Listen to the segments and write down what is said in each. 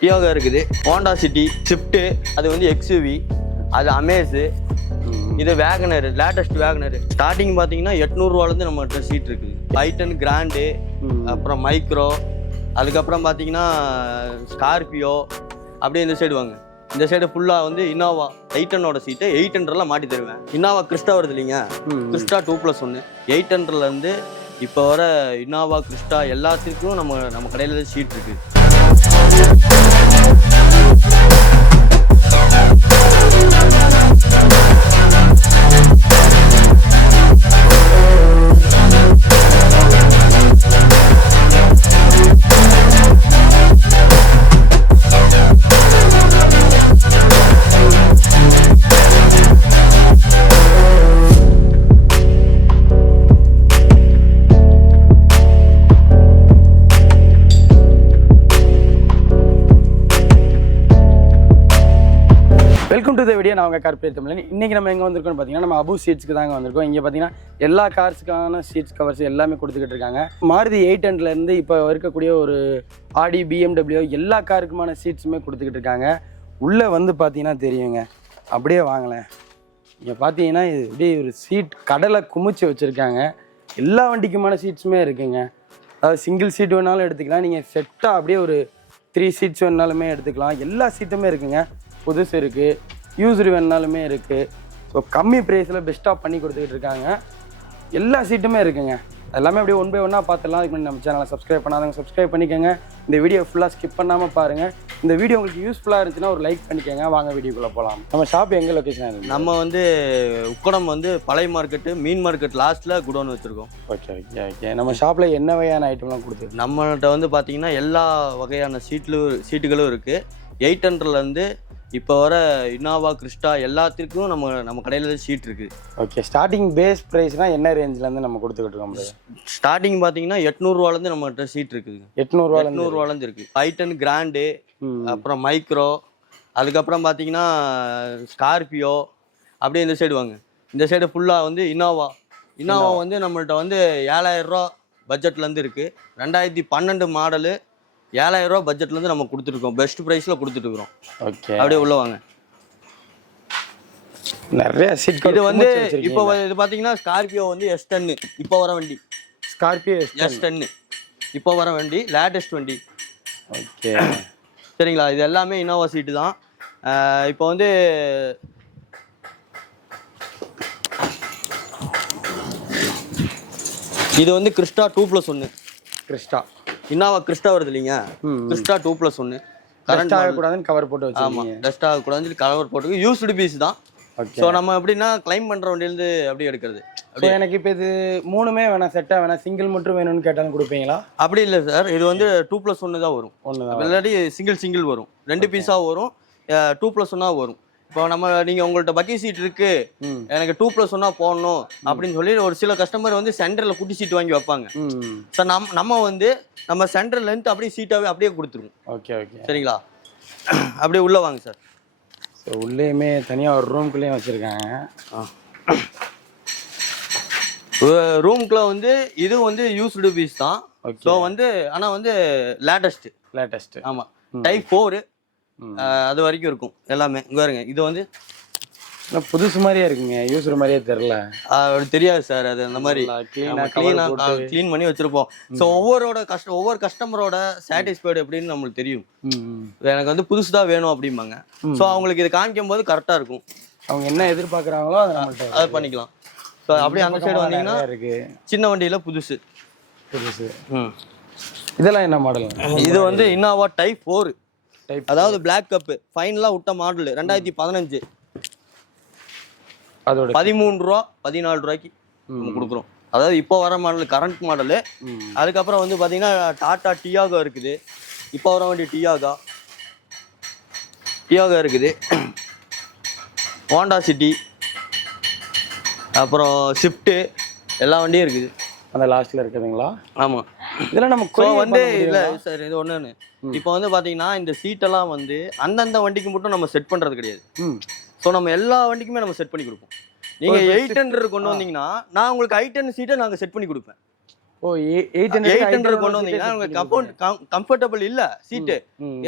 டியோகா இருக்குது, Honda city, Swift, அது வந்து எக்ஸ்யூவி, அது அமேஸு, இது வேகனர், லேட்டஸ்ட் வேகனர். ஸ்டார்டிங் பார்த்தீங்கன்னா 800 ரூபாலேருந்து நம்மகிட்ட சீட் இருக்குது. ஐட்டன் கிராண்டு, அப்புறம் மைக்ரோ, அதுக்கப்புறம் பார்த்தீங்கன்னா ஸ்கார்பியோ, அப்படியே இந்த சைடு வாங்க. இந்த சைடு ஃபுல்லாக வந்து இனோவா ஐட்டனோட சீட்டு 800 மாட்டி தருவேன். இனோவா கிறிஸ்டா வருது இல்லைங்க, கிறிஸ்டா 2+1 800லேருந்து இப்போ வர இனோவா கிறிஸ்டா எல்லாத்துக்கும் நம்ம கடையில் தான் சீட் இருக்குது. Welcome to the video. நான் உங்கள் கார்பரேட் தமிழன். இன்றைக்கி நம்ம எங்கே வந்திருக்கோம்னு பார்த்தீங்கன்னா நம்ம அபு சீட்ஸ்க்கு தாங்க வந்திருக்கோம். இங்கே பார்த்தீங்கன்னா எல்லா கார்ஸுக்கான சீட்ஸ் கவர்ஸ் எல்லாமே கொடுத்துக்கிட்டு இருக்காங்க. மாருதி 800லேருந்து இப்போ இருக்கக்கூடிய ஒரு ஆடி, BMW எல்லா காருக்குமான சீட்ஸுமே கொடுத்துக்கிட்டு இருக்காங்க. உள்ளே வந்து பார்த்தீங்கன்னா தெரியுங்க, அப்படியே வாங்கலேன். இங்கே பார்த்தீங்கன்னா இது அப்படியே ஒரு சீட் கடலை குமிச்சு வச்சுருக்காங்க. எல்லா வண்டிக்குமான சீட்ஸுமே இருக்குங்க. அதாவது சிங்கிள் சீட் வேணாலும் எடுத்துக்கலாம், நீங்கள் செட்டாக அப்படியே ஒரு 3 சீட்ஸ் வேணாலுமே எடுத்துக்கலாம். எல்லா சீட்டுமே இருக்குங்க. புதுசு இருக்குது, யூஸ்டு வேணுனாலுமே இருக்குது. ஸோ கம்மி ப்ரைஸில் பெஸ்ட்டாக பண்ணி கொடுத்துக்கிட்டு இருக்காங்க. எல்லா சீட்டுமே இருக்குங்க. எல்லாமே அப்படியே ஒன் பை ஒன்னாக பார்த்துடலாம். அதுக்கு முன்னாடி நம்ம சேனலை சப்ஸ்கிரைப் பண்ணாதவங்க சப்ஸ்கிரைப் பண்ணிக்கோங்க. இந்த வீடியோ ஃபுல்லாக ஸ்கிப் பண்ணாமல் பாருங்கள். இந்த வீடியோ உங்களுக்கு யூஸ்ஃபுல்லாக இருந்துச்சுன்னா ஒரு லைக் பண்ணிக்கோங்க. வாங்க வீடியோக்குள்ளே போகலாம். நம்ம ஷாப் எங்கே லொக்கேஷன் இருக்குது? நம்ம வந்து உக்கடம் வந்து பழைய மார்க்கெட்டு, மீன் மார்க்கெட் லாஸ்ட்டில் குடோன் வச்சுருக்கோம். Okay okay okay. நம்ம ஷாப்பில் என்ன வகையான ஐட்டம்லாம் கொடுத்துருக்கு? நம்மள்கிட்ட வந்து பார்த்தீங்கன்னா எல்லா வகையான சீட்டுகளும் இருக்குது. 800லேருந்து இப்போ வர இனோவா கிறிஸ்டா எல்லாத்துக்கும் நம்ம கடையில் தான் சீட் இருக்குது. ஓகே. ஸ்டார்டிங் பேஸ் ப்ரைஸ்னால் என்ன ரேஞ்சிலேருந்து நம்ம கொடுத்துக்கிட்டு இருக்கோம்? ஸ்டார்டிங் பார்த்தீங்கன்னா 800 ரூபாலேருந்து நம்மகிட்ட சீட் இருக்குதுங்க. 800 ரூபாலேருந்து இருக்குது. ஐட்டன் கிராண்டு, அப்புறம் மைக்ரோ, அதுக்கப்புறம் பார்த்தீங்கன்னா ஸ்கார்பியோ, அப்படியே இந்த சைடு வாங்க. இந்த சைடு ஃபுல்லாக வந்து இனோவா வந்து நம்மள்ட்ட வந்து 7000 ரூபா பட்ஜெட்லேருந்து இருக்குது. 2012 மாடலு, 7000 ரூபா பட்ஜெட்லேருந்து நம்ம கொடுத்துருக்கோம். பெஸ்ட் ப்ரைஸில் கொடுத்துட்டுருக்குறோம். ஓகே. அப்படியே உள்ள வாங்க. நிறைய சீட். இது வந்து இப்போ இது பார்த்தீங்கன்னா ஸ்கார்பியோ வந்து S10 இப்போ வர வண்டி. ஸ்கார்பியோ S10 இப்போ வர வண்டி, லேட்டஸ்ட் வண்டி. ஓகே சரிங்களா. இது எல்லாமே இனோவா சீட்டு தான். இப்போ வந்து இது வந்து கிறிஸ்டா 2+1. கிறிஸ்டா இனோவா கிறிஸ்டா வருது இல்லைங்க, கிறிஸ்டா 2+1 கரண்ட் ஆகக்கூடாதுன்னு கவர் போட்டு வச்சு. ஆமாம், டஸ்ட் ஆகக்கூடாதுன்னு கவர் போட்டு யூஸ்டு பீஸ் தான். ஓகே. ஸோ நம்ம எப்படின்னா கிளைம் பண்ணுற வண்டியிலேருந்து அப்படி எடுக்கிறது. அப்படி எனக்கு இப்போ இது மூணுமே வேணாம், செட்டாக வேணாம், சிங்கிள் மட்டும் வேணும்னு கேட்டாலும் கொடுப்பீங்களா? அப்படி இல்லை சார், இது வந்து 2+1 தான் வரும். இல்லாட்டி சிங்கிள் வரும், 2 பீஸாக வரும், 2+1 வரும். இப்போ நீங்கள் உங்கள்கிட்ட பக்கி சீட் இருக்கு, எனக்கு 2+1 போடணும் அப்படின்னு சொல்லி ஒரு சில கஸ்டமர் வந்து சென்டரில் குட்டி சீட் வாங்கி வைப்பாங்க. ஸோ நம்ம வந்து நம்ம சென்டர்லேருந்து அப்படியே சீட்டாகவே அப்படியே கொடுத்துருவோம். Okay okay. சரிங்களா. அப்படியே உள்ளே வாங்க சார். ஸோ உள்ளேயுமே தனியாக ஒரு ரூம்குள்ளேயும் வச்சுருக்காங்க. ரூம்குள்ளே வந்து இது வந்து யூஸ்டு பீஸ் தான். ஸோ வந்து ஆனால் வந்து லேட்டஸ்ட்டு. ஆமாம், டைப் 4 அது வரைக்கும் இருக்கும் எல்லாமே. இங்கே வருங்க, இது வந்து புதுசு மாதிரியே இருக்குங்க, யூஸ்டு மாதிரியே தெரில. அப்படி தெரியாது சார், அது அந்த மாதிரி க்ளீன் பண்ணி வச்சுருப்போம். ஸோ ஒவ்வொரு கஸ்டமரோட சாட்டிஸ்ஃபைடு எப்படின்னு நம்மளுக்கு தெரியும். எனக்கு வந்து புதுசு தான் வேணும் அப்படிம்பாங்க. ஸோ அவங்களுக்கு இது காமிக்கும் போது கரெக்டாக இருக்கும். அவங்க என்ன எதிர்பார்க்குறாங்களோ அதை பண்ணிக்கலாம். ஸோ அப்படியே அந்த சைடு வந்தீங்கன்னா சின்ன வண்டியில் புதுசு. இதெல்லாம் என்ன மாடல்? இது வந்து இனோவா டைப் 4, அதாவது பிளாக் கப்பு ஃபைனலாக விட்ட மாடல் 2015. அதோட 13 ரூபா 14 ரூபாய்க்கு நம்ம கொடுக்குறோம். அதாவது இப்போ வர மாடல் கரண்ட் மாடலு. அதுக்கப்புறம் வந்து பார்த்தீங்கன்னா டாடா டியாகோ இருக்குது, இப்போ வர வண்டி டியாகோ இருக்குது, ஹோண்டா சிட்டி, அப்புறம் ஸ்விஃப்ட்டு, எல்லா வண்டியும் இருக்குது. அந்த லாஸ்ட்டில் இருக்குதுங்களா? ஆமாம். இதெல்லாம் நம்ம வந்து இல்லை சார், இது ஒன்று இப்போ வந்து பார்த்தீங்கன்னா இந்த சீட்டெல்லாம் வந்து அந்தந்த வண்டிக்கு மட்டும் நம்ம செட் பண்ணுறது கிடையாது. ஸோ நம்ம எல்லா வண்டிக்குமே நம்ம செட் பண்ணி கொடுப்போம். நீங்கள் 800 கொண்டு வந்தீங்கன்னா நான் உங்களுக்கு 800 சீட்டை நாங்கள் செட் பண்ணி கொடுப்பேன். ஓ 800 800 கொண்டு வந்தீங்கன்னா உங்களுக்கு கம்ஃபர்டபுள் இல்ல சீட்டு,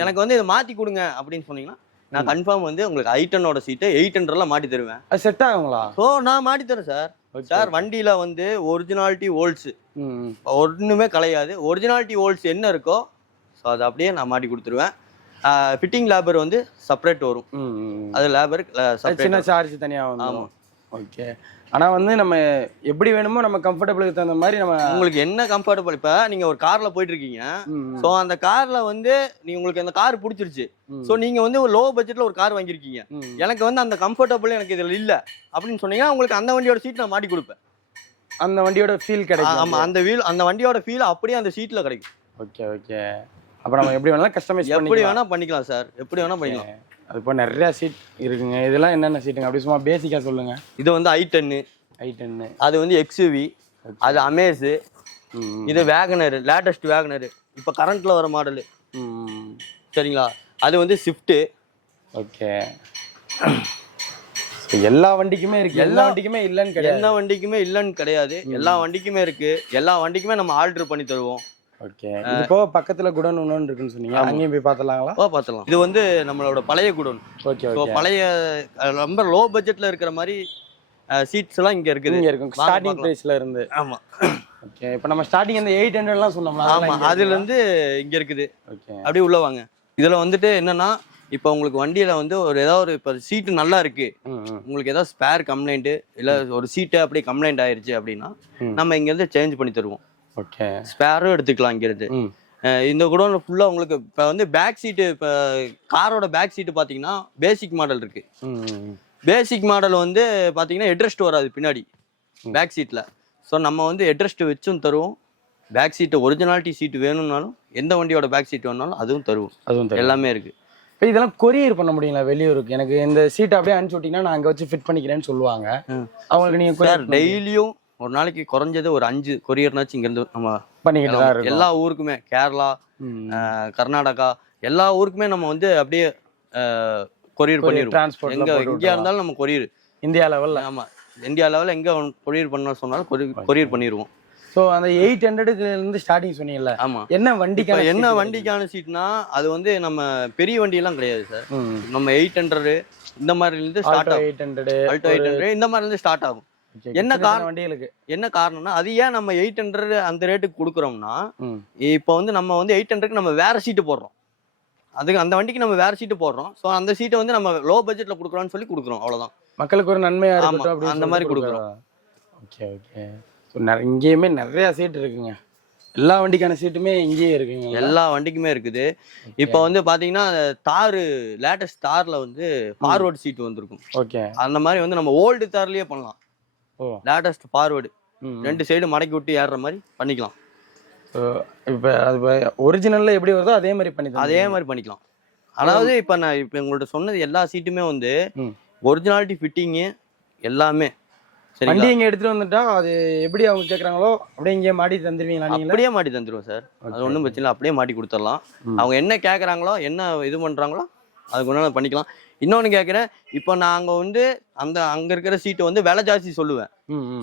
எனக்கு வந்து இதை மாத்தி கொடுங்க அப்படின்னு சொன்னீங்கன்னா நான் கன்ஃபார்ம் வந்து உங்களுக்கு ஐட்டனோட சீட்டை 800ல மாட்டி தருவேன். அது செட் ஆகுங்களா? ஸோ நான் மாட்டி தரேன் சார். சார் வண்டியில வந்து ஒரிஜினாலிட்டி ஓல்ட்ஸ் ஒண்ணுமே கிடையாது. ஒரிஜினாலிட்டி ஓல்ட்ஸ் என்ன இருக்கோ ஸோ அதை அப்படியே நான் மாட்டி கொடுத்துருவேன். ஃபிட்டிங் லேபர் வந்து செப்பரேட் வரும். அது லேபர் சின்ன சார்ஜ் தனியாக வரும். ஆமாம். ஓகே. ஆனால் வந்து நம்ம எப்படி வேணுமோ நம்ம கம்ஃபர்டபுளுக்கு தகுந்த மாதிரி நம்ம உங்களுக்கு என்ன கம்ஃபர்டபுள். இப்போ நீங்கள் ஒரு காரில் போயிட்டு இருக்கீங்க. ஸோ அந்த காரில் வந்து உங்களுக்கு அந்த கார் பிடிச்சிருச்சு. ஸோ நீங்கள் வந்து ஒரு லோ பட்ஜெட்டில் ஒரு கார் வாங்கியிருக்கீங்க. எனக்கு வந்து அந்த கம்ஃபர்டபுள் எனக்கு இதில் இல்லை அப்படின்னு சொன்னீங்கன்னா உங்களுக்கு அந்த வண்டியோட சீட் நான் மாட்டி கொடுப்பேன். அந்த வண்டியோட ஃபீல் கிடைக்கும். ஆமாம், அந்த வண்டியோட ஃபீல் அப்படியே அந்த சீட்டில் கிடைக்கும். Okay okay. அப்போ நம்ம எப்படி வேணாலும் கஸ்டமைஸ் எப்படி வேணால் பண்ணிக்கலாம் சார், எப்படி வேணால் பண்ணிக்கலாம். அது இப்போ நிறையா சீட் இருக்குங்க. இதெல்லாம் என்னென்ன சீட்டுங்க அப்படி சும்மா பேசிக்காக சொல்லுங்கள். இது வந்து i10, அது வந்து எக்ஸ்யூவி, அது அமேஸு, இது வேகனர், லேட்டஸ்ட் வேகனர் இப்போ கரண்ட்டில் வர மாடலு. சரிங்களா? அது வந்து ஸ்விஃப்ட்டு. ஓகே. எல்லா வண்டிக்குமே இருக்கு. எல்லா வண்டிக்குமே இல்லைன்னு கிடையாது. எல்லா வண்டிக்குமே இல்லைன்னு கிடையாது. எல்லா வண்டிக்குமே இருக்கு. எல்லா வண்டிக்குமே நம்ம ஆல்டர் பண்ணி தருவோம். ஓகே. இப்போ பக்கத்துல குடோன் ஒன்று இருக்குன்னு சொன்னீங்க, அங்கேயும் போய் பார்த்தலாங்களா? பார்த்தலாம். இது வந்து நம்மளோட பழைய குடோன். ஓகே. ஸோ பழைய ரொம்ப லோ பட்ஜெட்ல இருக்கிற மாதிரி சீட்ஸ் எல்லாம் இங்க இருக்குது. இங்க இருக்கும் ஸ்டார்டிங் பிரைஸ்ல இருந்து. ஆமா. ஓகே. இப்போ நம்ம ஸ்டார்டிங் அந்த 800லாம் சொன்னோம்ல. ஆமா, அதுல இருந்து இங்க இருக்குது. ஓகே. அப்படியே உள்ள வாங்க. இதுல வந்துட்டு என்னன்னா இப்போ உங்களுக்கு வண்டியில வந்து ஒரு ஏதாவது ஒரு இப்போ சீட்டு நல்லா இருக்கு, உங்களுக்கு ஏதாவது ஸ்பேர் கம்ப்ளைண்ட் இல்லை ஒரு சீட்டு அப்படியே கம்ப்ளைண்ட் ஆயிருச்சு அப்படின்னா நம்ம இங்க இருந்து சேஞ்ச் பண்ணி தருவோம். ஓகே. ஸ்பேரும் எடுத்துக்கலாம் இங்கிருந்து. இந்த குடோன்ல ஃபுல்லா உங்களுக்கு இப்போ வந்து பேக் சீட்டு, இப்போ காரோட பேக் சீட்டு பார்த்தீங்கன்னா பேசிக் மாடல் இருக்கு. பேசிக் மாடல் வந்து பார்த்தீங்கன்னா ஹெட்ரெஸ்ட் வராது பின்னாடி பேக் சீட்டில். ஸோ நம்ம வந்து ஹெட்ரெஸ்ட் வச்சும் தருவோம். பேக் சீட்டு ஒரிஜினாலிட்டி சீட்டு வேணும்னாலும் எந்த வண்டியோட பேக் சீட் வேணும்னாலும் அதுவும் தருவோம். எல்லாமே இருக்கு. இப்போ இதெல்லாம் கொரியர் பண்ண முடியுங்களா வெளியூருக்கு? எனக்கு இந்த சீட்டை அப்படியே அனுப்பிச்சு விட்டீங்கன்னா நான் அங்கே வச்சு ஃபிட் பண்ணிக்கிறேன்னு சொல்லுவாங்க. அவங்களுக்கு நீங்கள் டெய்லியும் ஒரு நாளைக்கு குறைஞ்சது ஒரு 5 கொரியர்னாச்சும் இங்கேருந்து நம்ம பண்ணிக்கிட்டு தான் இருக்கோம். எல்லா ஊருக்குமே, கேரளா, கர்நாடகா, எல்லா ஊருக்குமே நம்ம வந்து அப்படியே கொரியர் பண்ணிடுவோம். டிரான்ஸ்போர்ட் எங்கேயா இருந்தாலும் நம்ம கொரியர் இந்தியா லெவலில். ஆமாம், இந்தியா லெவலில் எங்கே கொரியர் பண்ண சொன்னாலும் கொரியர் பண்ணிடுவோம். ஸோ அந்த 800லேருந்து ஸ்டார்டிங் சொன்னீங்கல்ல. ஆமாம். என்ன வண்டிக்கான சீட்னா அது வந்து நம்ம பெரிய வண்டியெல்லாம் கிடையாது சார். நம்ம 800 இந்த மாதிரிலேருந்து ஸ்டார்ட் ஆகும். 800 இந்த மாதிரிலேருந்து ஸ்டார்ட் ஆகும். என்ன காரணம் வண்டிகளுக்கு, என்ன காரணம்னா அது ஏன் நம்ம 800 அந்த ரேட்டுக்கு கொடுக்குறோம்னா இப்போ வந்து நம்ம வந்து 800க்கு நம்ம வேற சீட்டு போடுறோம். அதுக்கு அந்த வண்டிக்கு நம்ம வேற சீட்டு போடுறோம். ஸோ அந்த சீட்டை வந்து நம்ம லோ பட்ஜெட்ல கொடுக்குறோம்னு சொல்லி கொடுக்குறோம். அவ்வளோதான், மக்களுக்கு ஒரு நன்மையா இருக்கட்டும் அந்த மாதிரி கொடுக்குறோம். Okay okay. இங்கேயுமே நிறைய சீட் இருக்குங்க. எல்லா வண்டிக்கான சீட்டுமே இங்கேயே இருக்குங்க. எல்லா வண்டிக்குமே இருக்குது. இப்போ வந்து பாத்தீங்கன்னா தார், லேட்டஸ்ட் தார்ல வந்து ஃபார்வர்டு சீட் வந்திருக்கும். ஓகே. அந்த மாதிரி வந்து நம்ம ஓல்டு தார்லயே பண்ணலாம். லேட்டஸ்ட் ஃபார்வர்டு 2 சைடு மடக்கி விட்டு ஏறுற மாதிரி பண்ணிக்கலாம். இப்போ அது ஒரிஜினல்ல எப்படி வருதோ அதே மாதிரி பண்ணிக்கலாம். அதாவது இப்போ நான் இப்போ உங்கள்ட்ட சொன்னது எல்லா சீட்டுமே வந்து ஒரிஜினாலிட்டி ஃபிட்டிங்கு எல்லாமே. வண்டி இங்கே எடுத்துட்டு வந்துட்டா அது எப்படி அவங்க கேட்குறாங்களோ அப்படியே இங்கே மாட்டி தந்துடுவீங்களா? நீங்கள் அப்படியே மாட்டி தந்துடுவோம் சார். அது ஒன்றும் பிரச்சனை இல்லை, அப்படியே மாட்டி கொடுத்துடலாம். அவங்க என்ன கேட்குறாங்களோ, என்ன இது பண்ணுறாங்களோ அதுக்கு ஒன்றால் பண்ணிக்கலாம். இன்னொன்று கேட்குறேன், இப்போ நாங்கள் வந்து அங்கே இருக்கிற சீட்டு வந்து விலை ஜாஸ்தி சொல்லுவேன்.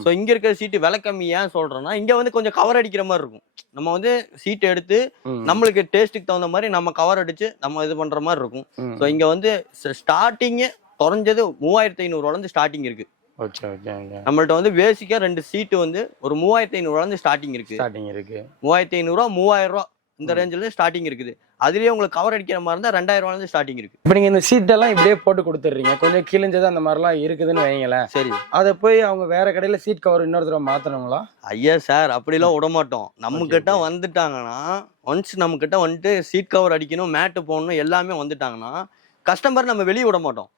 ஸோ இங்கே இருக்கிற சீட்டு விலை கம்மி ஏன் சொல்கிறேன்னா, இங்கே வந்து கொஞ்சம் கவர் அடிக்கிற மாதிரி இருக்கும். நம்ம வந்து சீட்டு எடுத்து நம்மளுக்கு டேஸ்ட்டுக்கு தகுந்த மாதிரி நம்ம கவர் அடித்து நம்ம இது பண்ணுற மாதிரி இருக்கும். ஸோ இங்கே வந்து ஸ்டார்டிங்கு குறைஞ்சது 3500 ஸ்டார்டிங் இருக்குது. Okay okay. நம்மள்ட்ட வந்து பேசிக்கா 2 சீட்டு வந்து ஒரு 3500 ஸ்டார்டிங் இருக்கு. 3500 3000 இந்த ரேஞ்சில ஸ்டார்டிங் இருக்குது. அதுலயே உங்களுக்கு கவர் அடிக்கிற மாதிரி இருந்தா 2000 ஸ்டார்டிங் இருக்கு. இப்போ நீங்க இந்த சீட் எல்லாம் இப்படியே போட்டு கொடுத்துறீங்க, கொஞ்சம் கிழிஞ்சது அந்த மாதிரிலாம் இருக்குதுன்னு வைங்களேன். சரி, அதை போய் அவங்க வேற கடையில சீட் கவர் இன்னொரு தடவை மாத்தணுங்களா? ஐயா சார், அப்படிலாம் விட மாட்டோம். நம்ம கிட்ட வந்துட்டாங்கன்னா, ஒன்ஸ் நம்ம கிட்ட வந்துட்டு சீட் கவர் அடிக்கணும், மேட்டு போடணும் எல்லாமே வந்துட்டாங்கன்னா கஸ்டமர் நம்ம வெளியே விட மாட்டோம்.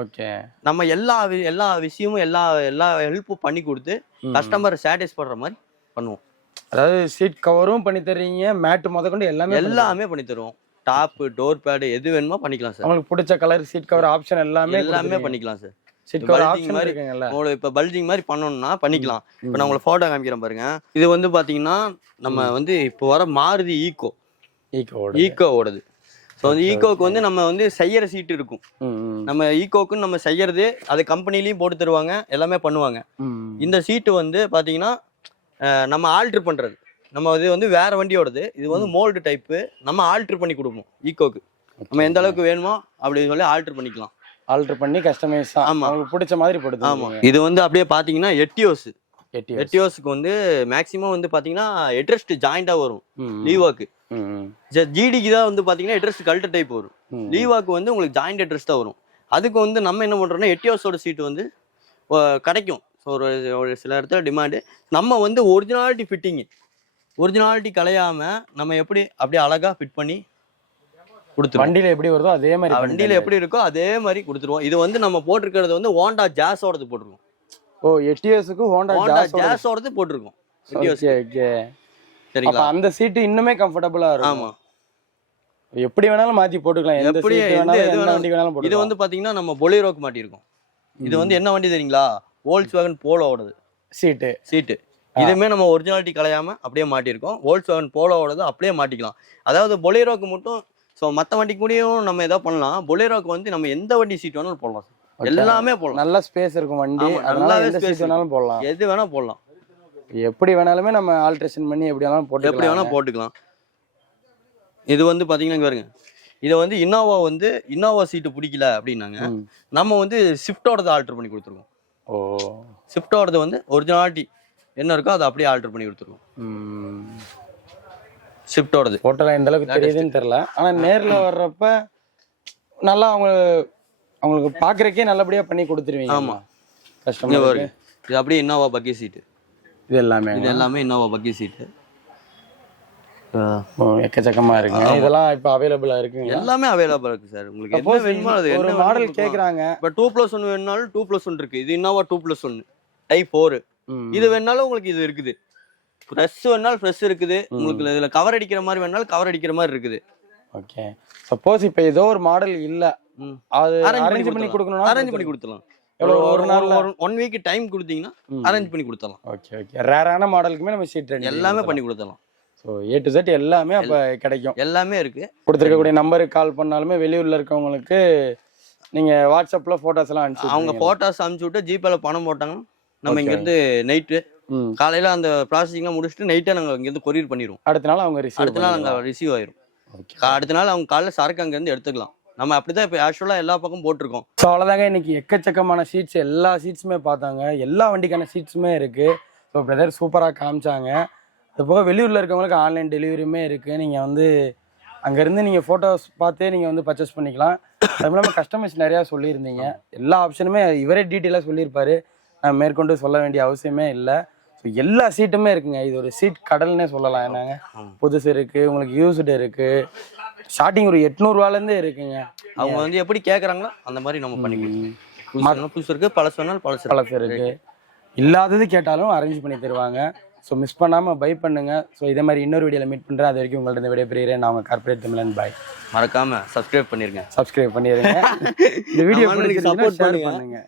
ஓகே. நம்ம எல்லா விஷயமும் எல்லா ஹெல்ப்பும் பண்ணி கொடுத்து கஸ்டமர் சாட்டிஸ்ஃபை பண்ற மாதிரி பண்ணுவோம். அதாவது சீட் கவரும் பண்ணி தர்றீங்க, மேட் முதற்கொண்டு எல்லாமே பண்ணி தருவோம். டாப், டோர் பேடு எது வேணுமோ பண்ணிக்கலாம் சார். உங்களுக்கு பிடிச்ச கலர் சீட் கவர் ஆப்ஷன் எல்லாமே பண்ணிக்கலாம் சார். சீட் கவர் ஆப்ஷன் மாதிரி இருக்குங்கல்ல, உங்களுக்கு இப்போ பல்ஜிங் மாதிரி பண்ணணும்னா பண்ணிக்கலாம். இப்போ நான் உங்களுக்கு ஃபோட்டோ காமிக்கிறேன் பாருங்க. இது வந்து பாத்தீங்கன்னா நம்ம வந்து இப்போ வர மாருதி ஈக்கோவோடது. ஸோ வந்து ஈக்கோக்கு வந்து நம்ம வந்து செய்யற சீட்டு இருக்கும். நம்ம ஈக்கோக்குன்னு நம்ம செய்யறது அது கம்பெனிலையும் போட்டு தருவாங்க, எல்லாமே பண்ணுவாங்க. இந்த சீட்டு வந்து பாத்தீங்கன்னா நம்ம ஆல்டர் பண்றது. நம்ம இது வந்து வேற வண்டியோடது. இது வந்து மோல்டு டைப்பு. நம்ம ஆல்டர் பண்ணி கொடுப்போம் ஈக்கோக்கு. நம்ம எந்த அளவுக்கு வேணுமோ அப்படின்னு சொல்லி ஆல்டர் பண்ணிக்கலாம். ஆல்டர் பண்ணி கஸ்டமைஸ் அவங்களுக்கு பிடிச்ச மாதிரி போடுது. ஆமா. இது வந்து அப்படியே பாத்தீங்கன்னா எட்டியோஸ்க்கு வந்து மேக்ஸிமம் வந்து பாத்தீங்கன்னா ஹெட்ரெஸ்ட் ஜாயிண்டா வரும் லீவாக்கு. ஜிடிக்கு தான் வந்து பாத்தீங்கன்னா ஹெட்ரெஸ்ட் கல்ட்டர் டைப் வரும். லீவாக்கு வந்து உங்களுக்கு ஜாயிண்ட் ஹெட்ரெஸ்ட் தான் வரும். அதுக்கு வந்து நம்ம என்ன பண்றோம்னா எட்டியோஸோட சீட் வந்து கிடைக்கும். ஸோ ஒரு சில இடத்துல டிமாண்டு. நம்ம வந்து ஒரிஜினாலிட்டி கலையாம நம்ம எப்படி அப்படியே அழகா ஃபிட் பண்ணி கொடுத்துருவோம். வண்டியில எப்படி வருதோ அதே மாதிரி, வண்டியில எப்படி இருக்கோ அதே மாதிரி கொடுத்துருவோம். இது வந்து நம்ம போட்டிருக்கிறது வந்து ஹோண்டா ஜாஸோடது போட்டிருக்கோம். ஓ, எட்டியோஸுக்கு ஹோண்டா ஜாஸோடது போட்டிருக்கோம். சரிங்களா? அந்த சீட் இன்னுமே கம்ஃபர்டபுளா இருக்கும். ஆமா, எப்படி வேணாலும் மாத்தி போட்டுக்கலாம். எந்த எப்படி எந்த வண்டி வேணாலும் போட்டுக்கலாம். இது வந்து பாத்தீங்கன்னா நம்ம பொலேரோக்கு மாட்டிருக்கோம். இது வந்து என்ன வண்டி தெரியுங்களா? வோல்க்ஸ்வேகன் போலோவோடது சீட்டு. இதுவுமே நம்ம ஒரிஜினாலிட்டி கலையாம அப்படியே மாட்டிருக்கோம். வோல்க்ஸ்வேகன் போலோவோடது அப்படியே மாட்டிக்கலாம். அதாவது பொலேரோக்கு மட்டும். ஸோ மற்ற வண்டி கூடயும் நம்ம எதாவது பண்ணலாம். பொலேரோக்கு வந்து நம்ம எந்த வண்டி சீட் வேணாலும் போடலாம். எல்லாமே போடலாம். நல்ல ஸ்பேஸ் இருக்கும் வண்டி. அதனால எந்த சீட் வேணாலும் போடலாம். எது வேணா போடலாம். எப்படி வேணாலுமே நம்ம ஆல்ட்ரேஷன் பண்ணி எப்படி வேணாலும் போட்டுக்கலாம். இது வந்து பாத்தீங்கன்னா பாருங்க, இதை வந்து இன்னோவா சீட்டு பிடிக்கல அப்படின்னாங்க. நம்ம வந்து ஸ்விஃப்டோடது ஆல்டர் பண்ணி கொடுத்துருக்கோம். ஓ, ஸ்விஃப்டோடது வந்து ஒரிஜினாலிட்டி என்ன இருக்கோ அதை அப்படியே ஆல்டர் பண்ணி கொடுத்துருக்கோம். ஸ்விஃப்டோடது ஃபோட்டோல எந்த அளவுக்கு தெரியுதுன்னு தெரியல. ஆனா நேர்ல வர்றப்ப நல்லா அவங்களுக்கு பாக்குறதுக்கே நல்லபடியா பண்ணி கொடுத்துருவீங்க. ஆமா, கஸ்டமர். இது அப்படியே இன்னோவா பக்கி சீட்டு. இது எல்லாமே இன்னோவா பக்கி சீட்டு. எக்கச்சக்கமா இருக்கு. இதெல்லாம் இப்ப அவைலபிளா இருக்கு. எல்லாமே அவைலபிளா இருக்கு சார். உங்களுக்கு என்ன வேணுமோ அது ஒரு மாடல் கேக்குறாங்க. இப்ப 2+1 வேணும்னாலும் 2+1 இருக்கு. இது இன்னோவா 2+1 டைப் 4. இது வேணாலும் உங்களுக்கு இது இருக்குது. ஃப்ரெஷ் வேணாலும் ஃப்ரெஷ் இருக்குது. உங்களுக்கு இதுல கவர் அடிக்கிற மாதிரி வேணாலும் கவர் அடிக்கிற மாதிரி இருக்குது. ஓகே. சப்போஸ் இப்ப ஏதோ ஒரு மாடல் இல்ல, அது அரேஞ்ச் பண்ணி கொடுக்கணும்னா அரேஞ்ச் பண்ணி கொடுத்துடலாம். ஒரு நாள்ல 1 வீக் டைம் கொடுத்தீங்கன்னா அரேஞ்ச் பண்ணி கொடுத்துடலாம். ஓகே. ரேரான மாடலுக்குமே நம்ம ஷீட் ரெடி எல்லாமே பண்ணி கொடுத்துடலாம். ஸோ A to Z எல்லாமே அப்போ கிடைக்கும். எல்லாமே இருக்கு. கொடுத்துருக்கக்கூடிய நம்பருக்கு கால் பண்ணாலுமே வெளியூர்ல இருக்கவங்களுக்கு நீங்க வாட்ஸ்அப்ல போட்டோஸ் எல்லாம் அனுப்பிச்சு அவங்க போட்டோஸ் அனுப்பிச்சு விட்டு ஜிபேல பணம் போட்டாங்கன்னா நம்ம இங்க இருந்து நைட்டு காலையில அந்த ப்ராசஸிங்லாம் முடிச்சுட்டு நைட்டே நாங்க இங்க இருந்து கொரியர் பண்ணிடுவோம். அடுத்த நாள் அவங்க ரிசீவ் ஆயிரும். அடுத்த நாள் அவங்க காலைல சரக்கு அங்க இருந்து எடுத்துக்கலாம். நம்ம அப்படிதான் இப்போ ஆக்சுவலா எல்லா பக்கம் போட்டிருக்கோம். ஸோ அவ்வளோதாங்க. இன்னைக்கு எக்கச்சக்கமான சீட்ஸ், எல்லா சீட்ஸுமே பார்த்தாங்க. எல்லா வண்டிக்கான சீட்ஸுமே இருக்கு. ஸோ பிரதர் சூப்பராக காமிச்சாங்க. அது போக வெளியூரில் இருக்கவங்களுக்கு ஆன்லைன் டெலிவரியுமே இருக்குது. நீங்கள் வந்து அங்கேருந்து நீங்கள் ஃபோட்டோஸ் பார்த்தே நீங்கள் வந்து பர்ச்சேஸ் பண்ணிக்கலாம். அது இல்லாமல் கஸ்டமர்ஸ் நிறையா சொல்லியிருந்தீங்க. எல்லா ஆப்ஷனுமே இவரே டீட்டெயிலாக சொல்லியிருப்பாரு. நான் மேற்கொண்டு சொல்ல வேண்டிய அவசியமே இல்லை. ஸோ எல்லா சீட்டுமே இருக்குங்க. இது ஒரு சீட் கடல்னே சொல்லலாம். என்னங்க, புதுசு இருக்குது, உங்களுக்கு யூஸ்டு இருக்குது. ஸ்டார்டிங் ஒரு 800 ரூபாலேருந்தே இருக்குங்க. அவங்க வந்து எப்படி கேட்குறாங்களோ அந்த மாதிரி நம்ம பண்ணி கொடுக்கலாம். புதுசு இருக்குது, பழசு வேணாலும் பழசு இருக்குது. இல்லாதது கேட்டாலும் அரேஞ்ச் பண்ணி தருவாங்க. ஸோ மிஸ் பண்ணாமல் பை பண்ணுங்க. ஸோ இதே மாதிரி இன்னொரு வீடியோவில் மீட் பண்ணுறேன். அது வரைக்கும் உங்கள்ட்ட இந்த வீடியோ பிரிகிறேன். நான் உங்கள் கார்பரேட் தமிழன் பாய். மறக்காம சப்ஸ்கிரைப் பண்ணிருங்க. இந்த வீடியோ சப்போர்ட் பண்ணுங்க.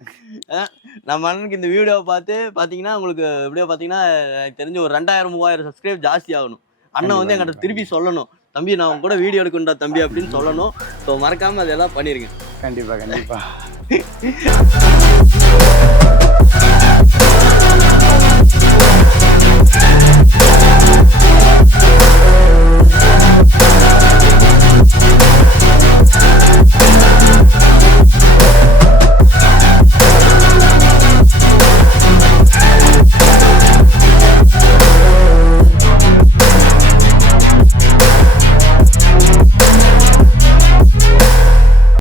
நம்ம அண்ணனுக்கு இந்த வீடியோவை பார்த்து பார்த்தீங்கன்னா உங்களுக்கு எப்படியோ பார்த்தீங்கன்னா எனக்கு தெரிஞ்சு ஒரு 2000-3000 சப்ஸ்கிரைப் ஜாஸ்தி ஆகணும். அண்ணன் வந்து என்கிட்ட திருப்பி சொல்லணும், தம்பி நான் கூட வீடியோ எடுக்கணும்டா தம்பி அப்படின்னு சொல்லணும். ஸோ மறக்காம அதெல்லாம் பண்ணிருங்க. கண்டிப்பாக.